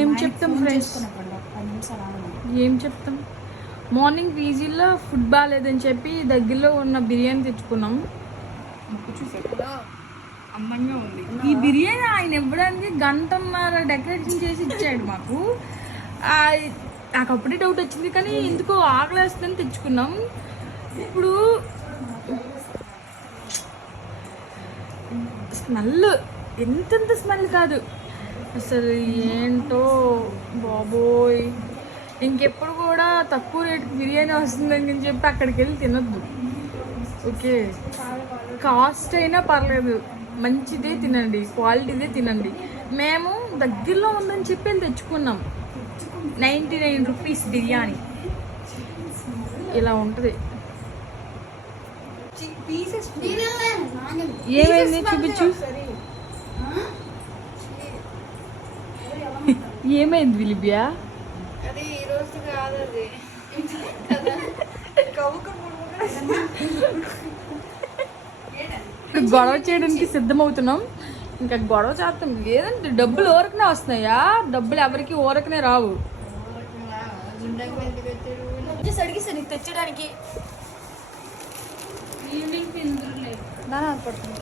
ఏం చెప్తాం ఫ్రెండ్స్, ఏం చెప్తాం. మార్నింగ్ పీజీలో ఫుడ్ బాగాలేదని చెప్పి దగ్గరలో ఉన్న బిర్యానీ తెచ్చుకున్నాం. అమ్మంగా ఉంది ఈ బిర్యానీ. ఆయన ఇవ్వడానికి గంటన్నర డెకరేషన్ చేసి ఇచ్చాడు మాకు. నాకు అప్పుడే డౌట్ వచ్చింది, కానీ ఎందుకో ఆకలేస్తుందని తెచ్చుకున్నాం. ఇప్పుడు స్మెల్ ఎంతెంత స్మెల్ కాదు అసలు, ఏంటో బాబోయ్. ఇంకెప్పుడు కూడా తక్కువ రేటుకి బిర్యానీ వస్తుందని చెప్పి అక్కడికి వెళ్ళి తినొద్దు, ఓకే? కాస్ట్ అయినా పర్లేదు, మంచిదే తినండి, క్వాలిటీదే తినండి. మేము దగ్గరలో ఉందని చెప్పి తెచ్చుకున్నాం. 99 రూపీస్ బిర్యానీ ఇలా ఉంటుంది. ఏమైంది చూపించు, ఏమైంది విలిబియా? గొడవ చేయడానికి సిద్ధమవుతున్నాం. ఇంకా గొడవ చేస్తాం లేదంటే డబ్బులు ఊరకనే వస్తున్నాయా? డబ్బులు ఎవరికి ఊరకనే రావు. అడిగిస్తాను నీకు తెచ్చడానికి. ఈవినింగ్ పడుతుంది.